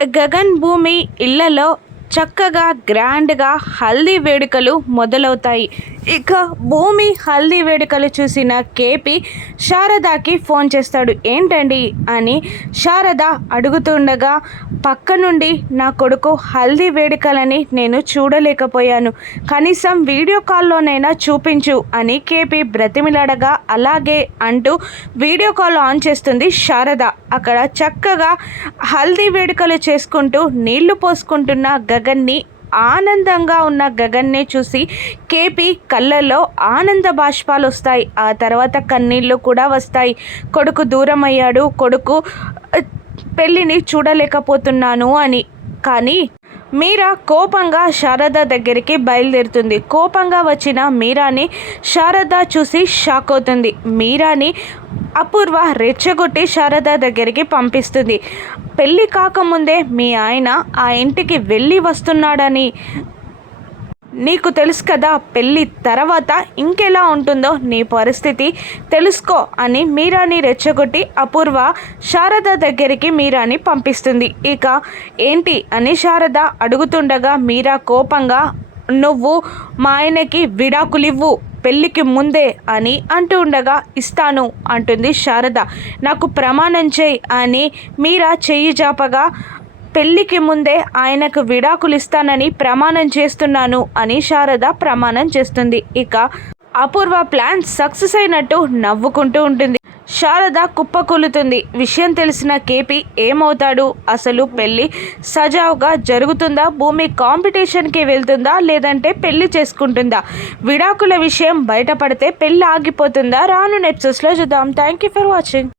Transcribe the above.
గగన్ భూమి ఇళ్లలో చక్కగా గ్రాండ్గా హల్దీ వేడుకలు మొదలవుతాయి. ఇక భూమి హల్దీ వేడుకలు చూసిన కేపీ శారదాకి ఫోన్ చేస్తాడు. ఏంటండి అని శారద అడుగుతుండగా, పక్క నుండి నా కొడుకు హల్దీ వేడుకలని నేను చూడలేకపోయాను, కనీసం వీడియో కాల్లోనైనా చూపించు అని కేపీ బ్రతిమిలాడగా, అలాగే అంటూ వీడియో కాల్ ఆన్ చేస్తుంది శారద. అక్కడ చక్కగా హల్దీ వేడుకలు చేసుకుంటూ నీళ్లు పోసుకుంటున్న గగన్ని, ఆనందంగా ఉన్న గగన్ని చూసి కేపీ కళ్ళల్లో ఆనంద బాష్పాలు వస్తాయి. ఆ తర్వాత కన్నీళ్ళు కూడా వస్తాయి. కొడుకు దూరం అయ్యాడు, కొడుకు పెళ్ళిని చూడలేకపోతున్నాను అని. కానీ మీరా కోపంగా శారద దగ్గరికి బయలుదేరుతుంది. కోపంగా వచ్చిన మీరాని శారద చూసి షాక్ అవుతుంది. మీరాని అపూర్వ రెచ్చగొట్టి శారద దగ్గరికి పంపిస్తుంది. పెళ్ళి కాకముందే మీ ఆయన ఆ ఇంటికి వెళ్ళి వస్తున్నాడని నీకు తెలుసు కదా, పెళ్ళి తర్వాత ఇంకెలా ఉంటుందో నీ పరిస్థితి తెలుసుకో అని మీరాని రెచ్చగొట్టి అపూర్వ శారద దగ్గరికి మీరాని పంపిస్తుంది. ఇక ఏంటి అని శారద అడుగుతుండగా, మీరా కోపంగా, నువ్వు మా ఆయనకి విడాకులివ్వు పెళ్ళికి ముందే అని అంటూ ఉండగా, ఇస్తాను అంటుంది శారద. నాకు ప్రమాణం చేయి అని మీరా చెయ్యి జాపగా, పెళ్ళికి ముందే ఆయనకు విడాకులు ఇస్తానని ప్రమాణం చేస్తున్నాను అని శారద ప్రమాణం చేస్తుంది. ఇక అపూర్వ ప్లాన్ సక్సెస్ అయినట్టు నవ్వుకుంటూ ఉంటుంది. శారద కుప్పకూలుతుంది. విషయం తెలిసిన కేపీ ఏమవుతాడు? అసలు పెళ్ళి సజావుగా జరుగుతుందా? భూమి కాంపిటీషన్కి వెళ్తుందా, లేదంటే పెళ్లి చేసుకుంటుందా? విడాకుల విషయం బయటపడితే పెళ్ళి ఆగిపోతుందా? రాను ఎపిసోడ్స్లో చూద్దాం. Thank you for watching.